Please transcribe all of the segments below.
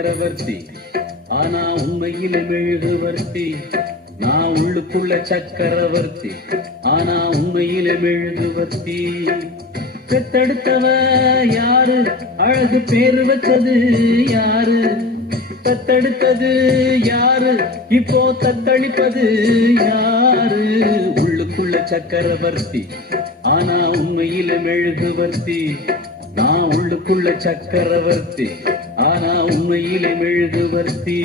சக்கரவர்த்தி ஆனா உண்மையில மெழுகுவர்த்தி. நான் உள்ளுக்குள்ள சக்கரவர்த்தி ஆனா உண்மையில மெழுகுவர்த்தி. பெத்தெடுத்தவ யாரு, அழகு பேரு வச்சது யாரு, தத்தெடுத்தது யாரு, இப்போ தத்தளிப்பது யாரு. உள்ளுக்குள்ள சக்கரவர்த்தி ஆனா உண்மையில மெழுகுவர்த்தி. நான் உள்ளுக்குள்ள சக்கரவர்த்தி ஆனா உண்மையில மெழுகுவர்த்தி.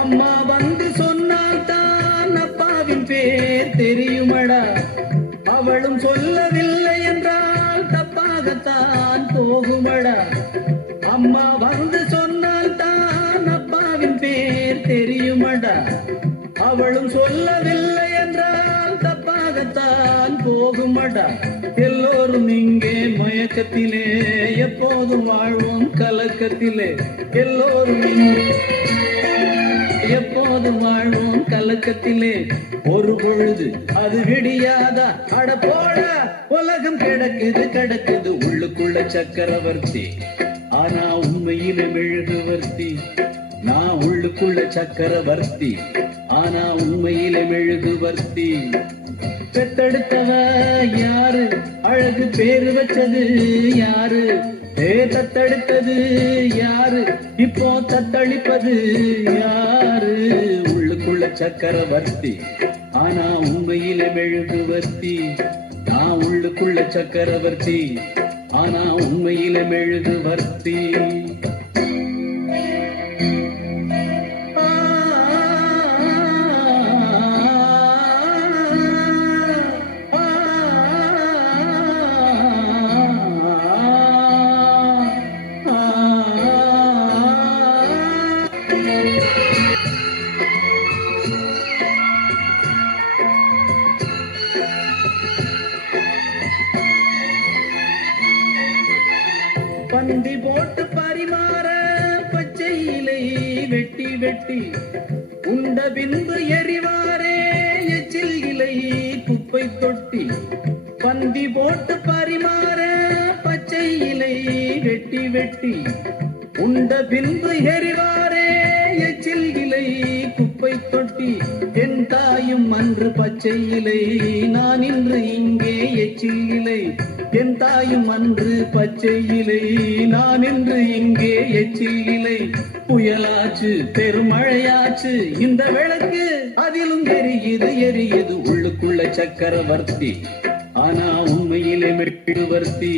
அம்மா வந்து சொன்னால்தான் அப்பாவின் பேர் தெரியுமடா. அவளும் சொல்லவில்லை என்றால் தப்பாகத்தான் போகுமடா. அம்மா வந்து சொன்னால்தான் அப்பாவின் பேர் தெரியுமடா. அவளும் சொல்லவில்லை என்றால் தப்பாகத்தான் போகுமடா. எல்லோரும் இங்கே மயக்கத்திலே எப்போதும் வாழ்வோம் கலக்கத்திலே. எல்லோரும் இங்கே எப்போதும் வாழ்வோம் கலக்கத்திலே. ஒரு பொழுது அது விடியாதா, அட போட உலகம் கிடக்குது கிடக்குது. உள்ளுக்குள்ள சக்கரவர்த்தி ஆனா உண்மையில மெழுகுவர்த்தி. நான் உள்ளுக்குள்ள சக்கரவர்த்தி ஆனா உண்மையில மெழுகுவர்த்தி. பெத்தெடுத்தவ யாரு, அழகு பேரு வச்சது யாரு, தத்தெடுத்தது யாரு, இப்போ தத்தளிப்பது யாரு. உள்ளுக்குள்ள சக்கரவர்த்தி ஆனா உண்மையில மெழுகுவர்த்தி. நான் உள்ளுக்குள்ள சக்கரவர்த்தி ஆனா உண்மையில மெழுகுவர்த்தி. பந்தி போட்டு பரிமாற பச்சை இலை வெட்டி வெட்டி உண்ட பின்பு எரிவாரே எச்சில் இலை குப்பை தொட்டி. பந்தி போட்டு பரிமாற பச்சை இலை வெட்டி வெட்டி உண்ட பின்பு எரிவாரே எச்சில் இலை குப்பை தொட்டி. என் தாயும் அன்று பச்சை இலை, நான் இன்று இங்கே எச்சில் இலை. என் தாயும் அன்று பச்சை இலை, நான் இன்று இங்கே எச்சில் இலை. புயலாச்சு பெருமழையாச்சு இந்த விளக்கு அதிலும் எரியுது எரியுது. உள்ளுக்குள்ள சக்கரவர்த்தி ஆனா உண்மையிலே மெழுகுவர்த்தி.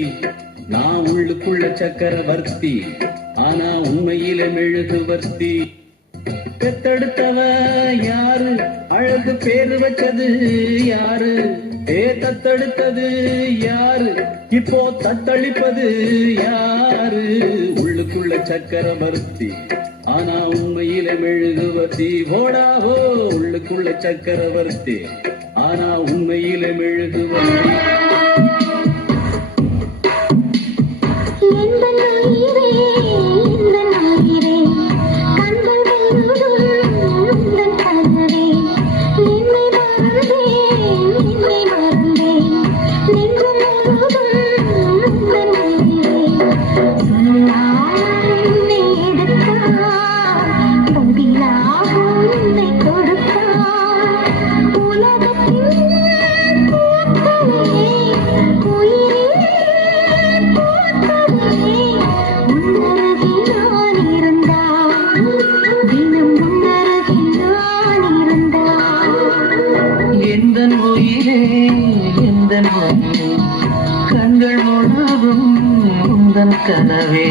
நான் உள்ளுக்குள்ள சக்கரவர்த்தி ஆனா உண்மையில மெழுகுவர்த்தி. பெத்தெடுத்தவ யாரு, அழகு பேரு வச்சது யாரு, தத்தெடுத்தது யாரு, இப்போ தத்தளிப்பது யாரு. உள்ளுக்குள்ள சக்கரவர்த்தி ஆனா உண்மையில மெழுகுவர்த்தி. போடாவோ உள்ளுக்குள்ள சக்கரவர்த்தி ஆனா உண்மையில மெழுகுவர்த்தி. கண்கள் மூடாவும் உந்தன் கனவே.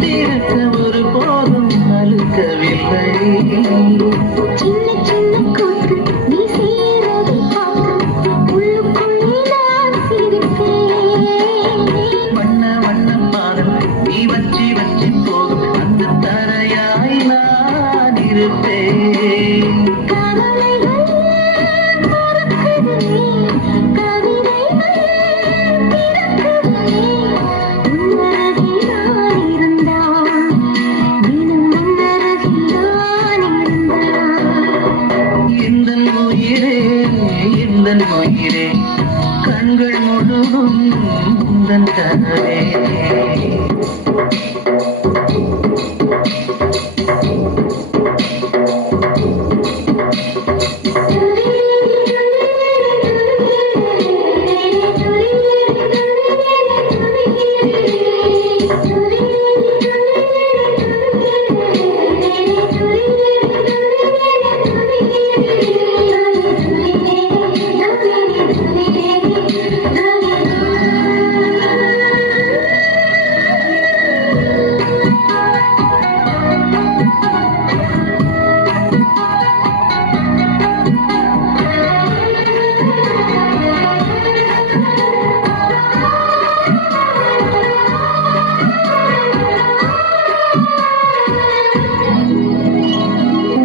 நிலைத்திருக்க ஒரு போதும் அழுக்கவில்லை. சின்ன சின்ன கூத்து நீ செய்யறதை பார்த்து உள்ளுக்குள்ளே நான் சிரிப்பேன். வண்ண வண்ண பாடல் நீ வச்சி வச்சி போகும் அந்த தரையாய் நான் இருப்பேன். கவலைகள் மறக்குதுவே, கவிதைகள் பிறக்குதுவே. உன்னருகில் நான் இருந்தால், தினம் உன்னருகில் நான் இருந்தால். எந்தன் உயிரே எந்தன் உயிரே கண்கள் முழுதும் உந்தன் கனவே.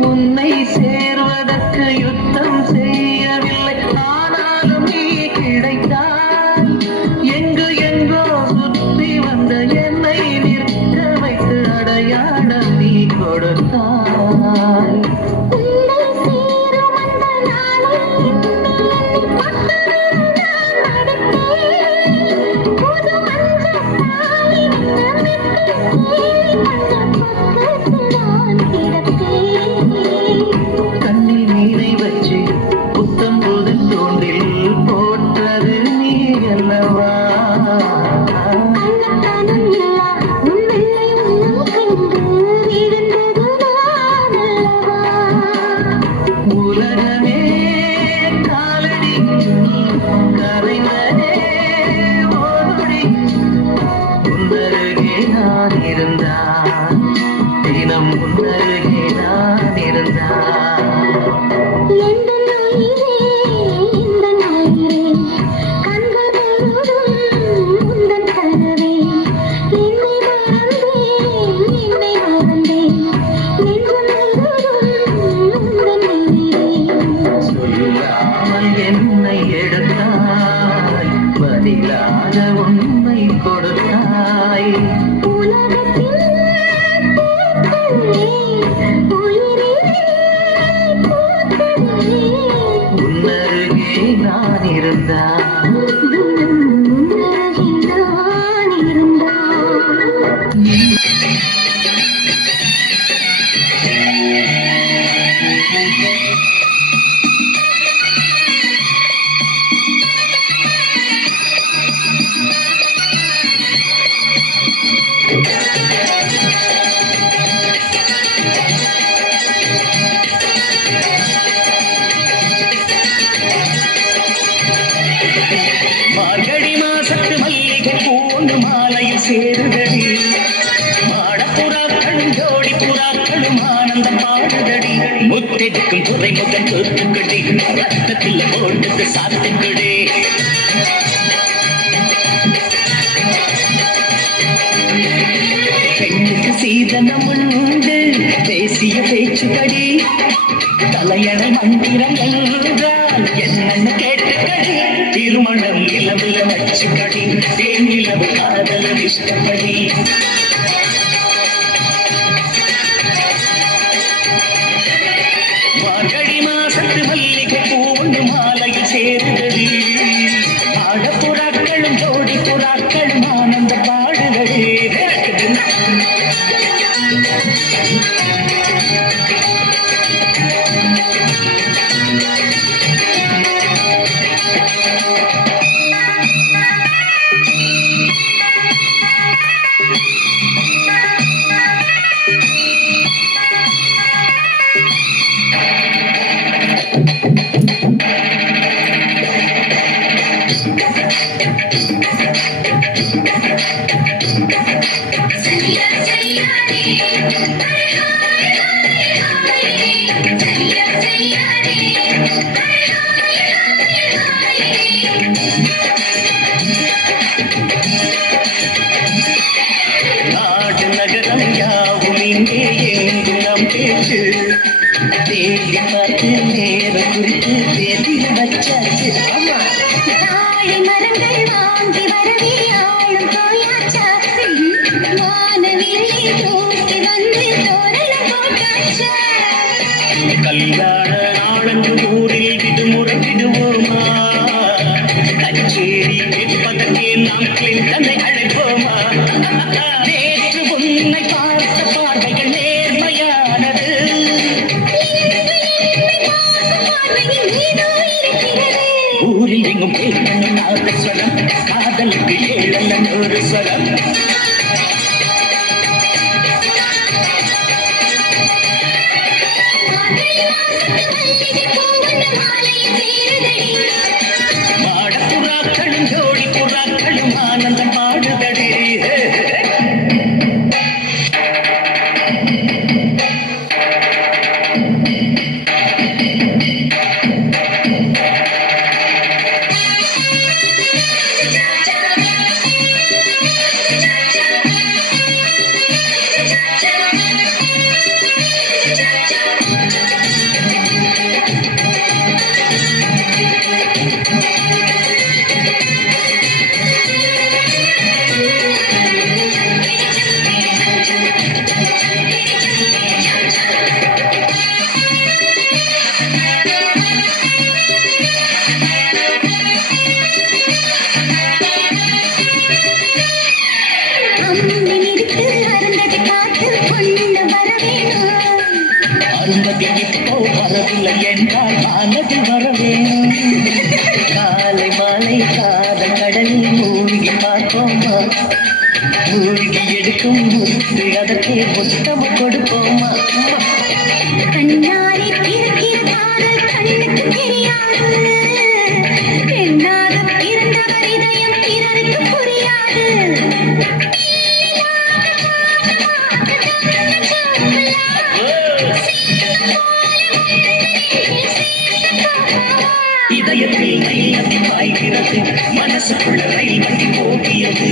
உன்னை சேர்வதற்கு யுத்தம் செய்யவில்லை, ஆனாலும் நீ கிடைத்தாய். எங்கு எங்கோ சுற்றி வந்த என்னை நிற்க வைத்து அடையாளம் நீ கொடுத்தாய். உன்னை சேரும் அந்த நாளில் பக்கத்தில் நான் நடப்பேன். புது மஞ்சள் சாலை மெத்தை சேலை மஞ்சள் பக்கத்தில் நான் கிடப்பேன். கண்ணில் நீரை வச்சு புத்தம் புது தோண்டில் போற்றது நீ அல்லவா. கள்ளத்தனம் இல்லா உன் வெள்ளை உள்ளம் கண்டு விழுந்தது நான் அல்லவா. உலகமே காலடி கரைந்ததே ஓடி உன்னருகே நான் இருந்தான், தினம் உன்னருகே நான் இருந்தான். எந்தன் உயிரே, எந்தன் உயிரே, கண்கள் முழுதும் உந்தன் கனவே. என்னை மறந்தேன், நெஞ்சம் முழுதும் உந்தன் உயிரே. சொல்லாமல் என்னை எடுத்தாய், பதிலாக உண்மை கொடுத்தாய். உலகத்தில் பூத்ததே, உயிரே பூத்ததே. உன்னருகே நான் இருந்தான். உன்னருகில் நான் இருந்தால். மார்கழி மாசத்து மல்லிகை பூண்டு மாலையில் சேருதடி, மாடப்புறாக்களும் ஜோடி புறாக்களும் ஆனந்தம் பாடுதடி. முத்தெடுக்கும் துறைமுகம் தோத்துக்கடி, ரத்தத்தில் போட்டுக்கு சாத்துக்கடி. பெண்ணுக்கு சீதனம் உண்டு தேசிய பேச்சுக்கடி, தலையணை மந்திரம் என்றால் என்னன்னு கேட்டுக்கடி. திருமணம் நிலவுல வச்சுக்கடி, தேனிலவு காதல இஷ்டப்படி. மார்கழி மாசத்து மல்லிகை பூண்டு மாலையில் சேருதடி, ஆடப்புறாக்களும் ஜோடி புறாக்களும் ஆனந்த பாடுதடி. நாடு நகரம் யாவும் இங்கே எங்கும் நம் பேச்சு தேடி பார்த்து நேரம் குறித்து தேடி வச்சாச்சு. ஆமா தாழை மரங்கள் வாங்கி வரவே ஆளும் போயாச்சா வானவில்லை தூக்கி வந்து தோரணம் போட்டாச்சா கல்யாண நாளன்று ஊரில் விடுமுறை விடுவோமா கச்சேரி கேட்பதற்கே நாம் கிளிந்தனை அழைப்போமா நேற்று உன்னை பார்த்த பார்வைகள் நேர்மையானது ஊரில் எங்கும் கேட்கணும் நாதஸ்வரம் காதலுக்கு ஏழல்ல ஒரு ஸ்வரம் மாடப்புறாக்களும் ஜோடி புறாக்களும் ஆனந்தம் பாடுதடே அருந்ததி இப்போ வரவில்லை என்றால் ஆனது வரவேணும் காலை மாலை காதல் கடலில் மூழ்கி பார்ப்போமா மூழ்கி எடுக்கும் முத்து அதற்கே புத்தம் கொடுப்போமா கண்ணாடி பிறக்கிற காதல் கண்ணுக்கு தெரியாது பெண்ணாக பிறந்தவர் இதயம் பிறருக்கு புரியாது இதயத்தில் ரயில் பாய்கிறது மனசுக்குள்ள ரயில் வண்டி போகியது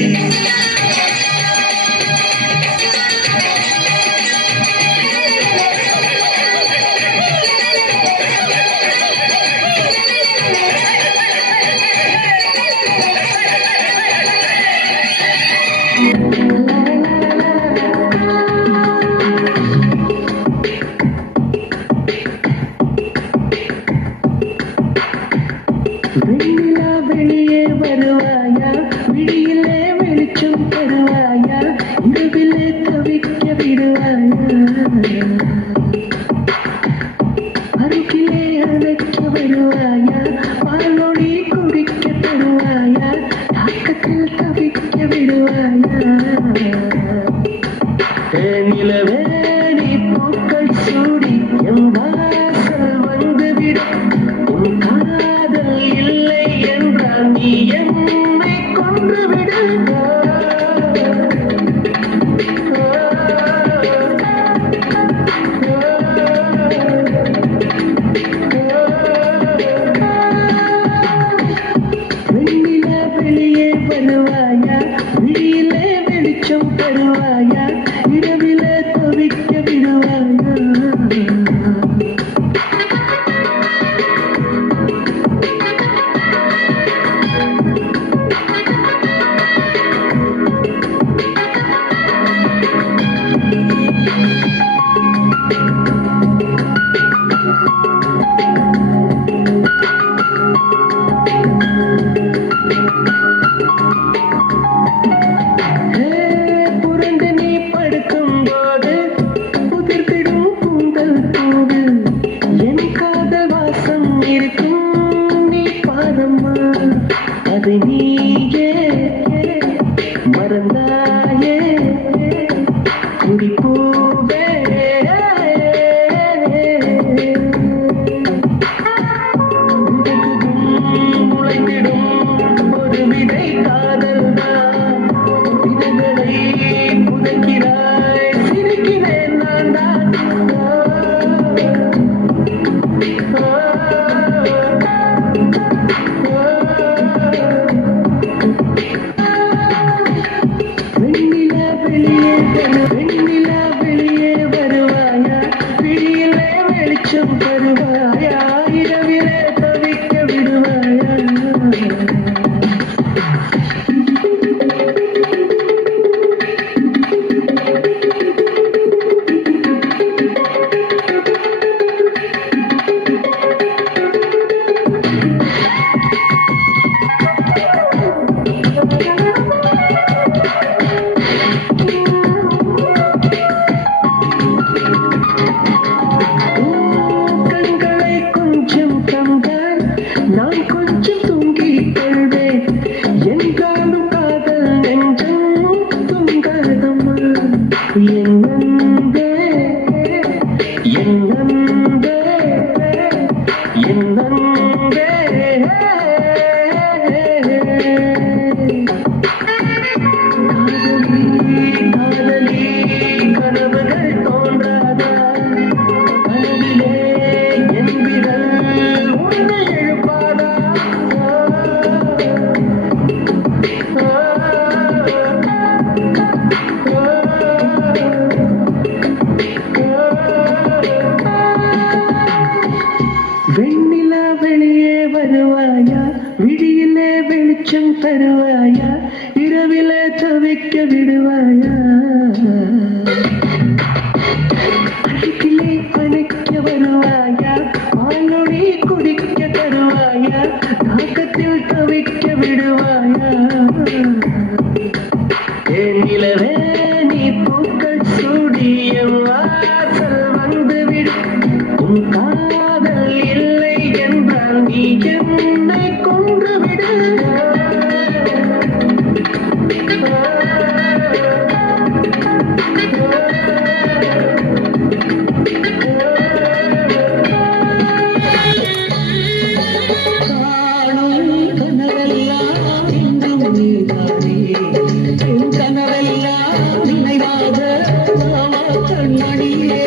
வெளியே வருவாயா விடியிலே வெளிச்சம் தருவாயா இரவிலே தவிக்க விடுவாயா அருகிலே அழைக்க வருவாயா பாலொடி குடிக்க தருவாயா தாக்கத்தில் தவிக்க விடுவாயா நிலவேடி பூக்கள் சூடி என் வாசல் வந்துவிடும் உன் காதல் இல்லை என்றால் நீ என்னை கொன்று விடு வெளியே வருவாயா வெளியிலே வெளிச்சம் தருவாயா இரவிலே வெண்ணிலா வெளியே வருவாயா விழியிலே வெளிச்சம் தருவாயா இரவிலே தவிக்க விடுவாயா நான் கொஞ்சம் தூங்கிக் கொள்வேன் என்றாலும் காதல் நெஞ்சம் தூங்காதம்மா என் நண்பே என் நண்பே என் நண்பே காதலி கனவுகள் தோன்றாதா கனவிலே என் விரல் உன்னை எழுப்பாதா வெண்ணிலா வெளியே வருவாயா விழியிலே வெளிச்சம் தருவாயா இரவிலே தவிக்க விடுவாயா அருகிலே அணைக்க வருவாயா பாலொழி குடிக்க தருவாயா தாக்கத்தில் தவிக்க விடுவாயா என் நிலவே நீ பூக்கள் சூடிய வாசல் வந்துவிடு உன் காதல் இல்லை என்றால் நீ என்னை கொன்றுவிடு காணும் கனவெல்லாம் இன்றும் நீதானே என் கனவெல்லாம் நினைவாக கண்மணியே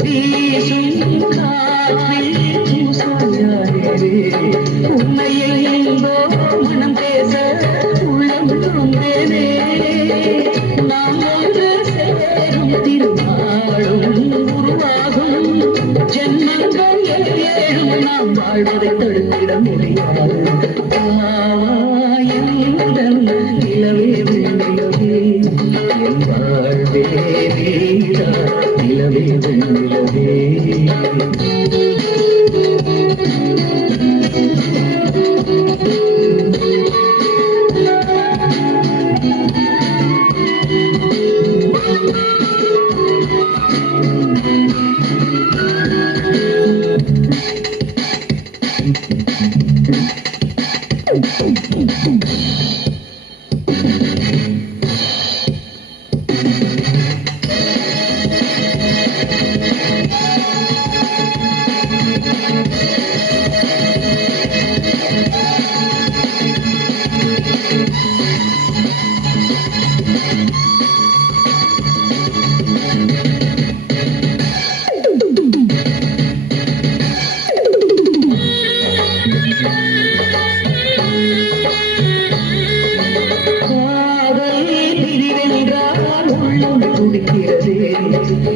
வீசும் காற்றில் பூசாயாரே உன்னை எங்கோ மனம் பேச உள்ளம் தூண்டேனே நாம் ஒன்று சேரும் திருநாளும் உருவாகும் ஜென்மங்கள் ஏழும் நாம் வாழ்வதை தடுத்திட முடியாது நிலவே வெண்ணிலவே என் வாழ்வே நீரா நிலவே வெண்ணிலவே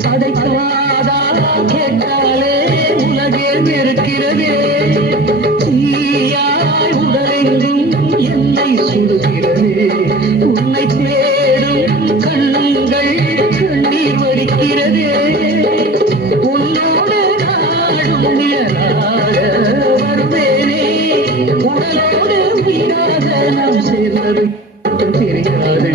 அதை காதா கேட்டாலே உலகே வெறுக்கிறதே தீயாய் உடலெங்கும் என்னை சுடுகிறதே உன்னை தேடும் கண்கள் கண்ணீர் வடிக்கிறதே உன்னோடு நாடும் நிழலாக வருவேனே உடலோடு உயிராக நாம் சேர்ந்தது தெரியாது